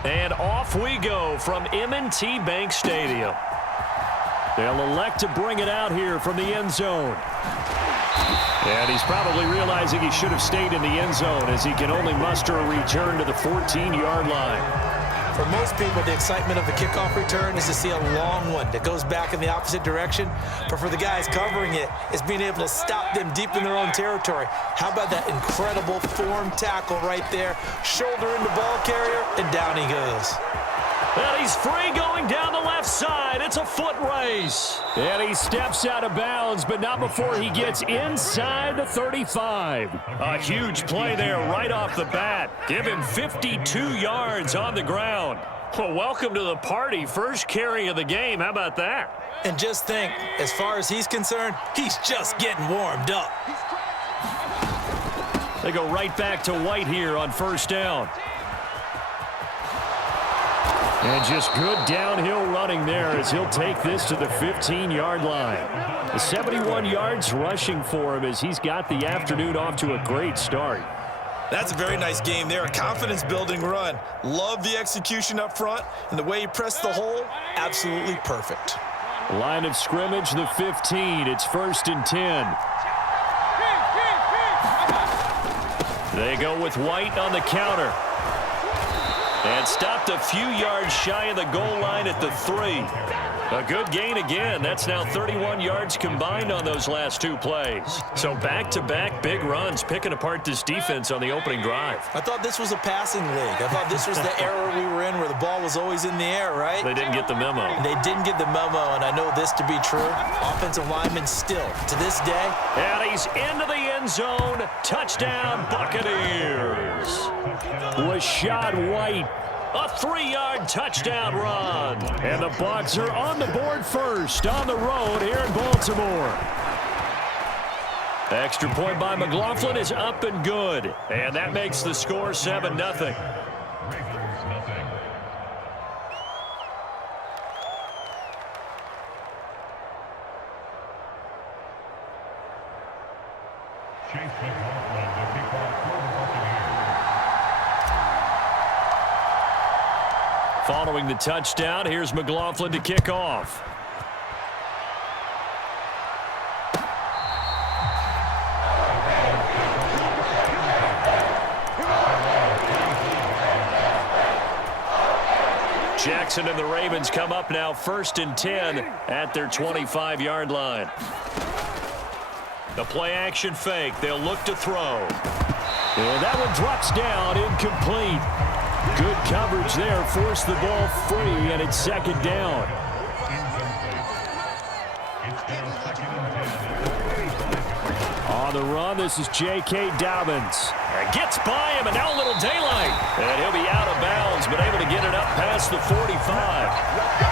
play. And off we go from M&T Bank Stadium. They'll elect to bring it out here from the end zone. And he's probably realizing he should have stayed in the end zone as he can only muster a return to the 14-yard line. For most people, the excitement of the kickoff return is to see a long one that goes back in the opposite direction. But for the guys covering it, it's being able to stop them deep in their own territory. How about that incredible form tackle right there? Shoulder in the ball carrier, and down he goes. And he's free going down the left side. It's a foot race. And he steps out of bounds, but not before he gets inside the 35. A huge play there right off the bat. Give him 52 yards on the ground. Well, welcome to the party. First carry of the game. How about that? And just think, as far as he's concerned, he's just getting warmed up. They go right back to White here on first down. And just good downhill running there as he'll take this to the 15-yard line. The 71 yards rushing for him as he's got the afternoon off to a great start. That's a very nice game there, a confidence-building run. Love the execution up front, and the way he pressed the hole, absolutely perfect. Line of scrimmage, the 15. It's 1st and 10. They go with White on the counter. And stopped a few yards shy of the goal line at the 3. A good gain again. That's now 31 yards combined on those last two plays. So back-to-back big runs, picking apart this defense on the opening drive. I thought this was a passing league. I thought this was the era we were in where the ball was always in the air, right? They didn't get the memo. They didn't get the memo, and I know this to be true. Offensive linemen still, to this day. And he's into the end zone. Touchdown, Buccaneers. Rashad White. A 3-yard touchdown run. And the Bucs are on the board first on the road here in Baltimore. Extra point by McLaughlin is up and good. And that makes the score 7-0. Following the touchdown, here's McLaughlin to kick off. Jackson and the Ravens come up now 1st and 10 at their 25-yard line. The play action fake. They'll look to throw. And that one drops down, incomplete. Good coverage there, forced the ball free, and it's 2nd down. On the run, this is J.K. Dobbins. Gets by him, and now a little daylight. And he'll be out of bounds, but able to get it up past the 45.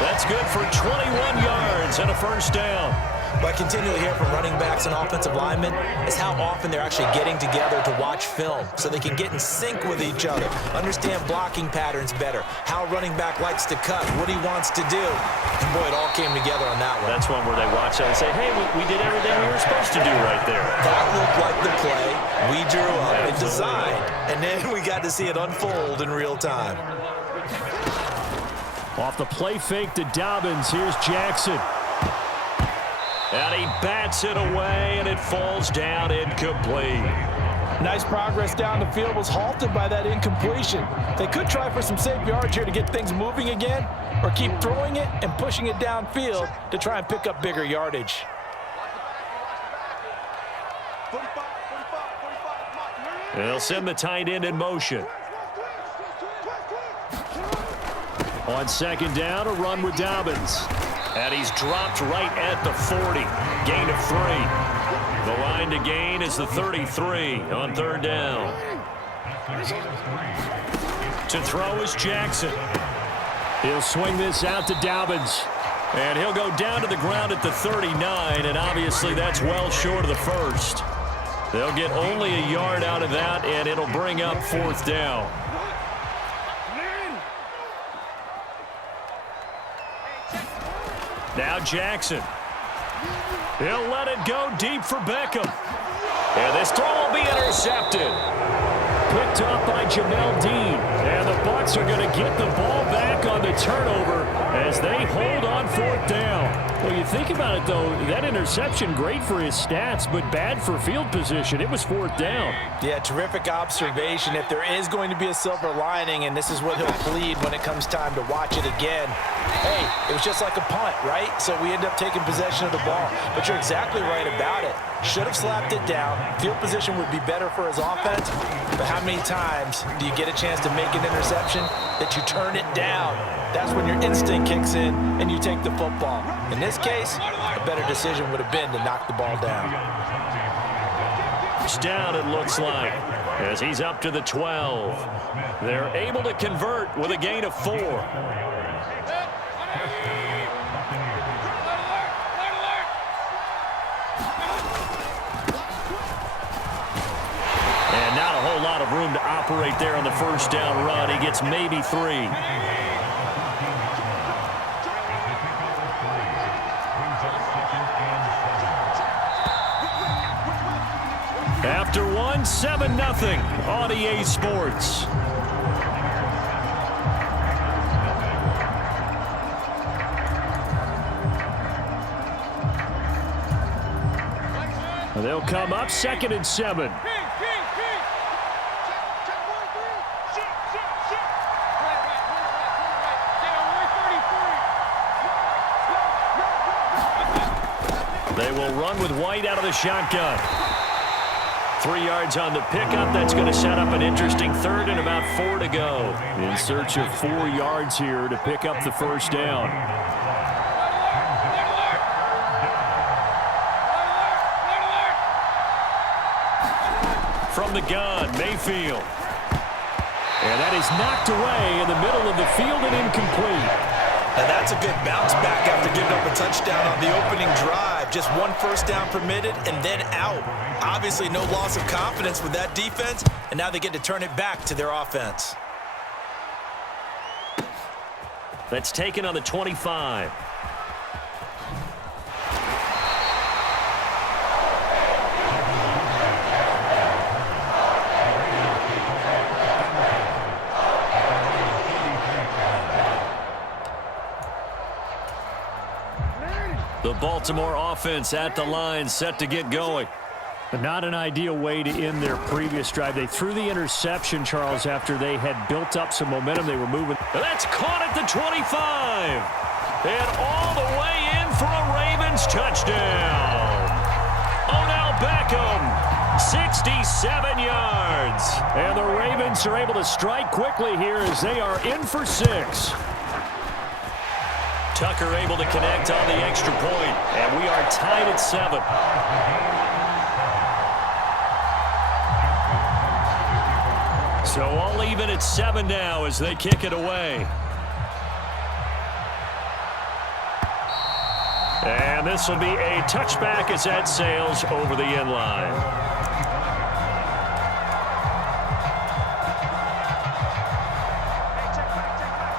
That's good for 21 yards and a 1st down. What I continually hear from running backs and offensive linemen is how often they're actually getting together to watch film so they can get in sync with each other, understand blocking patterns better, how a running back likes to cut, what he wants to do. And boy, it all came together on that one. That's one where they watch that and say, hey, we did everything we were supposed to do right there. That looked like the play we drew up and designed, and then we got to see it unfold in real time. Off the play fake to Dobbins, here's Jackson. And he bats it away, and it falls down incomplete. Nice progress down the field, was halted by that incompletion. They could try for some safe yards here to get things moving again, or keep throwing it and pushing it downfield to try and pick up bigger yardage. They'll send the tight end in motion. On 2nd down, a run with Dobbins. And he's dropped right at the 40. Gain of 3. The line to gain is the 33 on 3rd down. To throw is Jackson. He'll swing this out to Dobbins. And he'll go down to the ground at the 39, and obviously that's well short of the 1st. They'll get only a yard out of that, and it'll bring up 4th down. Now Jackson. He'll let it go deep for Beckham. And this throw will be intercepted. Picked up by Jamel Dean. And the Bucs are going to get the ball back on the turnover as they hold on fourth down. Well, you think about it, though, that interception, great for his stats, but bad for field position. It was fourth down. Yeah, terrific observation. If there is going to be a silver lining, and this is what he'll plead when it comes time to watch it again, hey, it was just like a punt, right? So we end up taking possession of the ball. But you're exactly right about it. Should have slapped it down. Field position would be better for his offense. But how many times do you get a chance to make an interception that you turn it down? That's when your instinct kicks in and you take the football. In this case, a better decision would have been to knock the ball down. It's down, it looks like, as he's up to the 12. They're able to convert with a gain of 4. And not a whole lot of room to operate there on the first down run. He gets maybe 3. After 1, 7-0 on EA Sports. They'll come up 2nd and 7. They will run with White out of the shotgun. 3 yards on the pickup. That's going to set up an interesting third and about 4 to go. In search of 4 yards here to pick up the first down. From the gun, Mayfield. And that is knocked away in the middle of the field and incomplete. And that's a good bounce back after giving up a touchdown on the opening drive. Just 1 first down permitted and then out. Obviously no loss of confidence with that defense, and now they get to turn it back to their offense. That's taken on the 25. The Baltimore offense at the line, set to get going. Not an ideal way to end their previous drive. They threw the interception, Charles, after they had built up some momentum. They were moving. That's caught at the 25. And all the way in for a Ravens touchdown. Odell Beckham, 67 yards. And the Ravens are able to strike quickly here as they are in for 6. Tucker able to connect on the extra point, and we are tied at 7. So all even at 7 now as they kick it away. And this will be a touchback as that sails over the end line.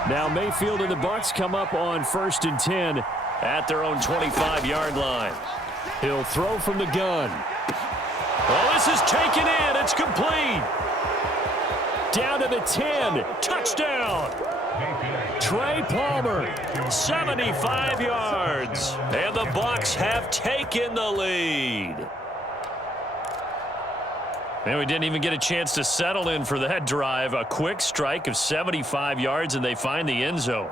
Now Mayfield and the Bucs come up on 1st and 10 at their own 25-yard line. He'll throw from the gun. Well, this is taken in. It's complete. Down to the 10. Touchdown. Trey Palmer, 75 yards. And the Bucs have taken the lead. And we didn't even get a chance to settle in for that drive. A quick strike of 75 yards, and they find the end zone.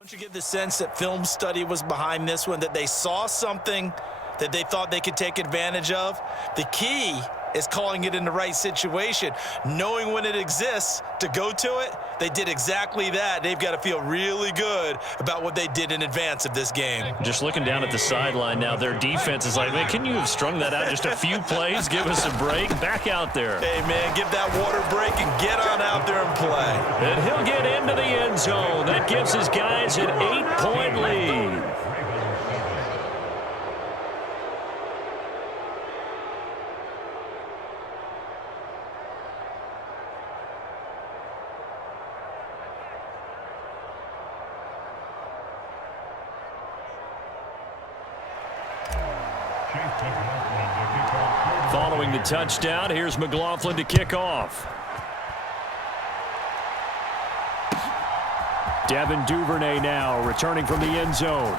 Don't you get the sense that film study was behind this one, that they saw something that they thought they could take advantage of? The key is calling it in the right situation. Knowing when it exists to go to it, they did exactly that. They've got to feel really good about what they did in advance of this game. Just looking down at the sideline now, their defense is like, man, can you have strung that out just a few plays? Give us a break. Back out there. Hey, man, give that water break and get on out there and play. And he'll get into the end zone. That gives his guys an 8-point lead. Following the touchdown, here's McLaughlin to kick off. Devin Duvernay now returning from the end zone.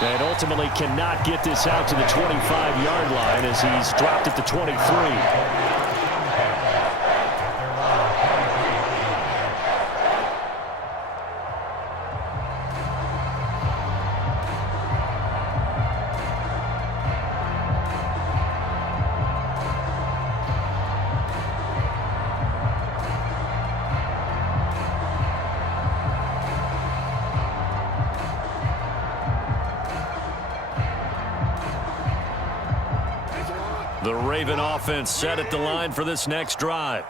And ultimately cannot get this out to the 25-yard line as he's dropped at the 23. The Raven offense set at the line for this next drive.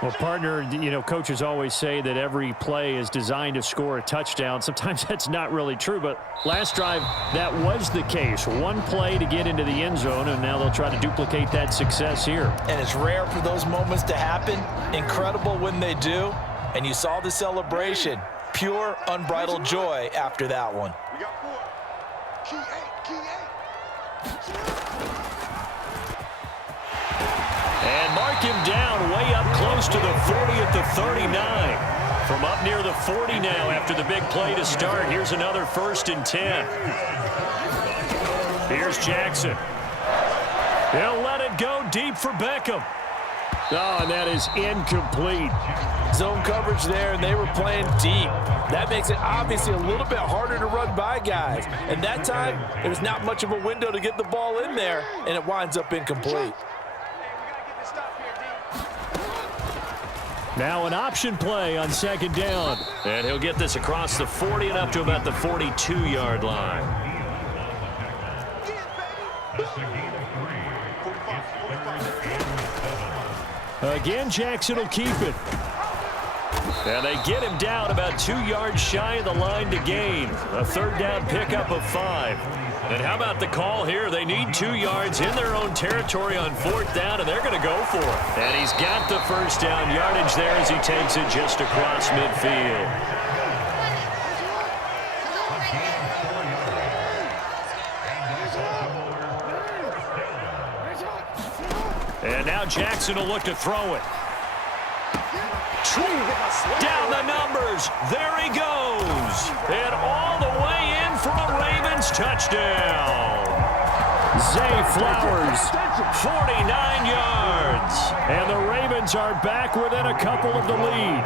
Well, partner, you know, coaches always say that every play is designed to score a touchdown. Sometimes that's not really true, but last drive, that was the case. One play to get into the end zone, and now they'll try to duplicate that success here. And it's rare for those moments to happen. Incredible when they do. And you saw the celebration. Pure, unbridled joy after that one. We got 4. Key 8. And mark him down way up close to the 40 at the 39. From up near the 40 now after the big play to start. Here's another 1st and 10. Here's Jackson. He'll let it go deep for Beckham. Oh, and that is incomplete. Zone coverage there, and they were playing deep. That makes it obviously a little bit harder to run by guys. And that time, there was not much of a window to get the ball in there, and it winds up incomplete. Now an option play on 2nd down. And he'll get this across the 40 and up to about the 42-yard line. Again, Jackson will keep it. And they get him down about 2 yards shy of the line to gain. A 3rd down pickup of 5. And how about the call here? They need 2 yards in their own territory on 4th down, and they're going to go for it. And he's got the 1st down yardage there as he takes it just across midfield. And now Jackson will look to throw it. Down the numbers. There he goes. And all the way in for a Ravens touchdown. Zay Flowers, 49 yards. And the Ravens are back within a couple of the lead.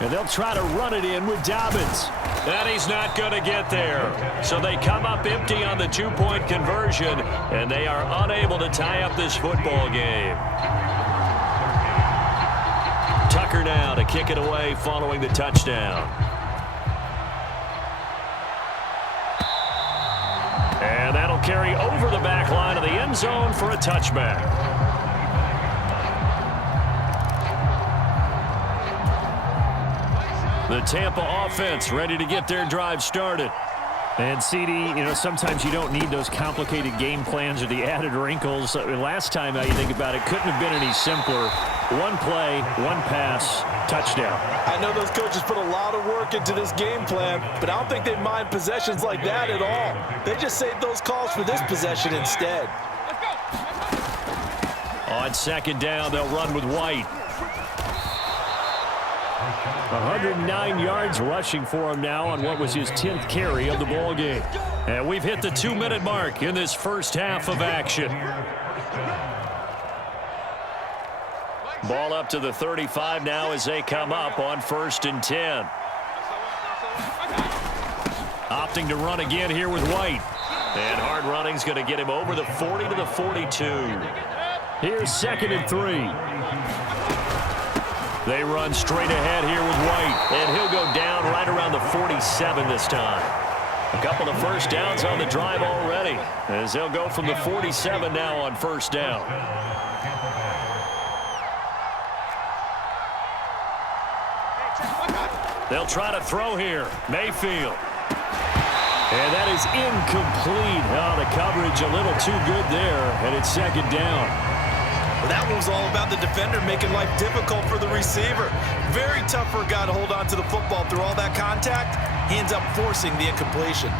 And they'll try to run it in with Dobbins. And he's not going to get there. So they come up empty on the 2-point conversion, and they are unable to tie up this football game. Tucker now to kick it away following the touchdown. And that'll carry over the back line of the end zone for a touchback. The Tampa offense ready to get their drive started. And, CD, you know, sometimes you don't need those complicated game plans or the added wrinkles. Last time, now you think about it, couldn't have been any simpler. One play, one pass, touchdown. I know those coaches put a lot of work into this game plan, but I don't think they mind possessions like that at all. They just saved those calls for this possession instead. On 2nd down, they'll run with White. 109 yards rushing for him now on what was his 10th carry of the ball game. And we've hit the 2-minute mark in this first half of action. Ball up to the 35 now as they come up on 1st and 10. Opting to run again here with White. And hard running's going to get him over the 40 to the 42. Here's 2nd and 3. They run straight ahead here with White. And he'll go down right around the 47 this time. A couple of first downs on the drive already, as they'll go from the 47 now on first down. They'll try to throw here. Mayfield. And that is incomplete. Oh, the coverage a little too good there, and it's 2nd down. Well, that one was all about the defender making life difficult for the receiver. Very tough for a guy to hold on to the football through all that contact. He ends up forcing the incompletion.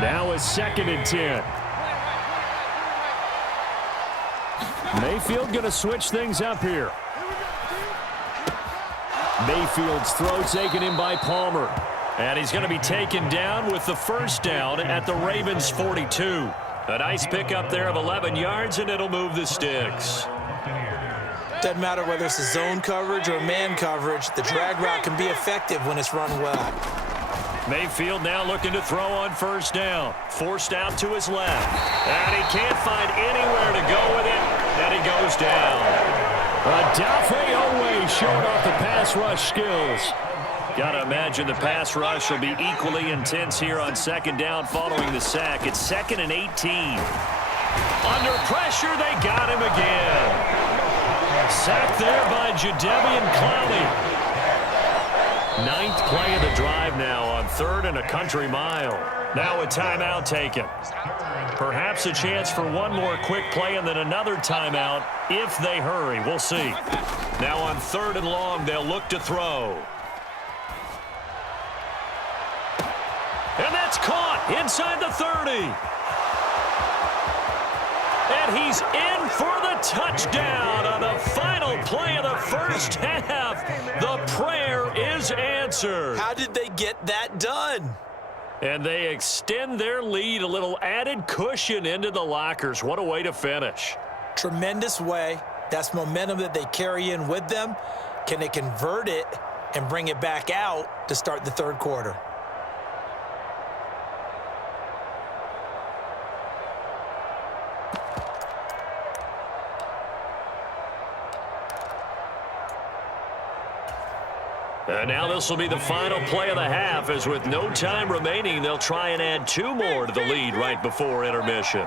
Now it's 2nd and 10. Mayfield going to switch things up here. Mayfield's throw taken in by Palmer. And he's going to be taken down with the first down at the Ravens' 42. A nice pickup there of 11 yards, and it'll move the sticks. Doesn't matter whether it's a zone coverage or man coverage, the drag route can be effective when it's run well. Mayfield now looking to throw on first down. Forced out to his left. And he can't find anywhere to go with it. And he goes down. Dafe Owe showing off the pass rush skills. Got to imagine the pass rush will be equally intense here on 2nd down following the sack. It's 2nd and 18. Under pressure, they got him again. Sacked there by Jadeveon Clowney. 9th play of the drive now on 3rd and a country mile. Now a timeout taken. Perhaps a chance for one more quick play and then another timeout if they hurry. We'll see. Now on 3rd and long, they'll look to throw. And that's caught inside the 30. And he's in for the touchdown on the final play of the first half. The prayer is answered. How did they get that done? And they extend their lead, a little added cushion into the lockers. What a way to finish. Tremendous way. That's momentum that they carry in with them. Can they convert it and bring it back out to start the 3rd quarter? And now this will be the final play of the half, as with no time remaining, they'll try and add 2 more to the lead right before intermission.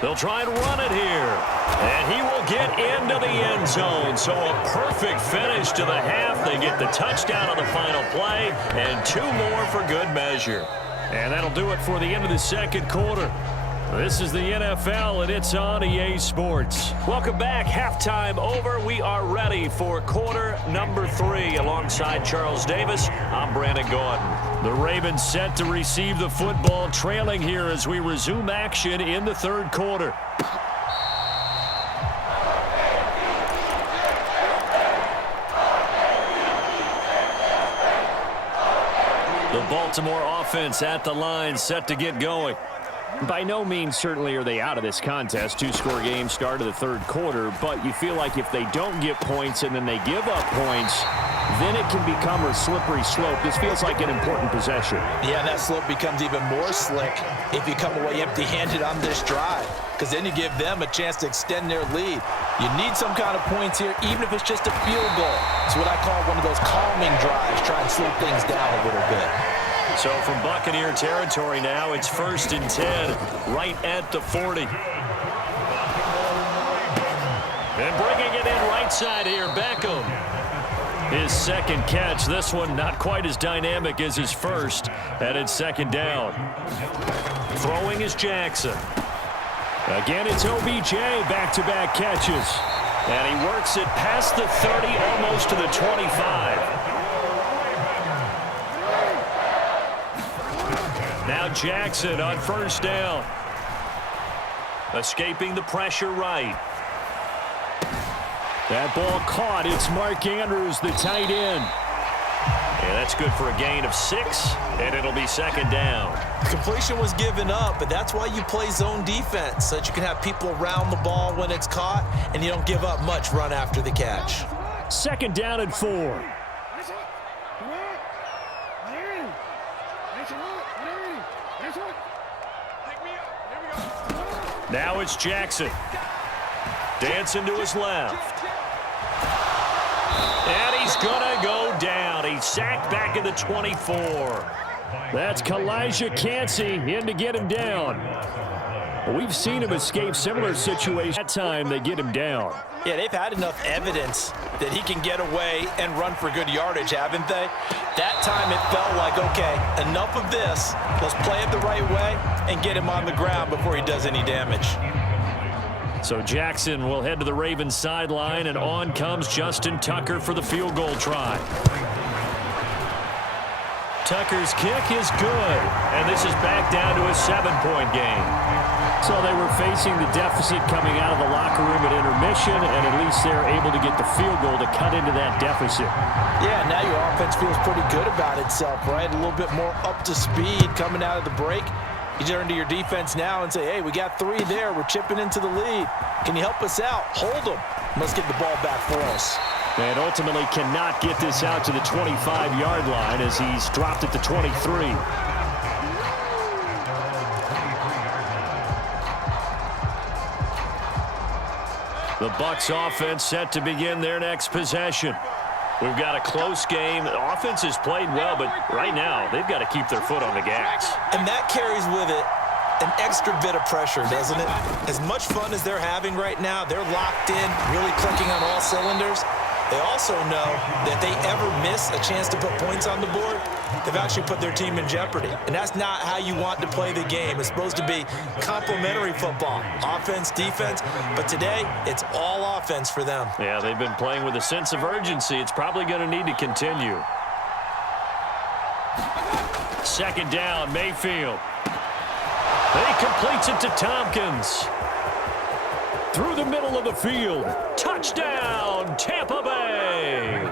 They'll try and run it here. And he will get into the end zone. So a perfect finish to the half. They get the touchdown on the final play, and 2 more for good measure. And that'll do it for the end of the 2nd quarter. This is the NFL, and it's on EA Sports. Welcome back. Halftime over. We are ready for quarter number 3. Alongside Charles Davis, I'm Brandon Gaudin. The Ravens set to receive the football, trailing here as we resume action in the 3rd quarter. The Baltimore offense at the line, set to get going. By no means certainly are they out of this contest. 2-score game start of the 3rd quarter, but you feel like if they don't get points and then they give up points, then it can become a slippery slope. This feels like an important possession. Yeah, and that slope becomes even more slick if you come away empty-handed on this drive, because then you give them a chance to extend their lead. You need some kind of points here, even if it's just a field goal. It's what I call one of those calming drives, try and slow things down a little bit. So from Buccaneer territory now, it's 1st and 10, right at the 40. And bringing it in right side here, Beckham. His 2nd catch, this one not quite as dynamic as his first, and it's 2nd down. Throwing is Jackson. Again, it's OBJ, back-to-back catches. And he works it past the 30, almost to the 25. Now Jackson on first down. Escaping the pressure right. That ball caught. It's Mark Andrews, the tight end. And that's good for a gain of 6, and it'll be second down. Completion was given up, but that's why you play zone defense, so that you can have people around the ball when it's caught, and you don't give up much run after the catch. Second down and 4. Now it's Jackson. Dancing to his left. And he's going to go down. He's sacked back at the 24. That's Kalijah Cansey in to get him down. We've seen him escape similar situations. That time they get him down. Yeah, they've had enough evidence that he can get away and run for good yardage, haven't they? That time it felt like, okay, enough of this. Let's play it the right way and get him on the ground before he does any damage. So Jackson will head to the Ravens sideline, and on comes Justin Tucker for the field goal try. Tucker's kick is good, and this is back down to a 7-point game. So they were facing the deficit coming out of the locker room at intermission, and at least they're able to get the field goal to cut into that deficit. Yeah, now your offense feels pretty good about itself, right? A little bit more up to speed coming out of the break. You turn to your defense now and say, hey, we got 3 there. We're chipping into the lead. Can you help us out? Hold them. Let's get the ball back for us. And ultimately cannot get this out to the 25-yard line as he's dropped at the 23. The Bucs offense set to begin their next possession. We've got a close game. The offense has played well, but right now they've got to keep their foot on the gas. And that carries with it an extra bit of pressure, doesn't it? As much fun as they're having right now, they're locked in, really clicking on all cylinders. They also know that they ever miss a chance to put points on the board, they've actually put their team in jeopardy. And that's not how you want to play the game. It's supposed to be complementary football, offense, defense. But today, it's all offense for them. Yeah, they've been playing with a sense of urgency. It's probably going to need to continue. Second down, Mayfield. He completes it to Tompkins. Through the middle of the field. Touchdown, Tampa Bay.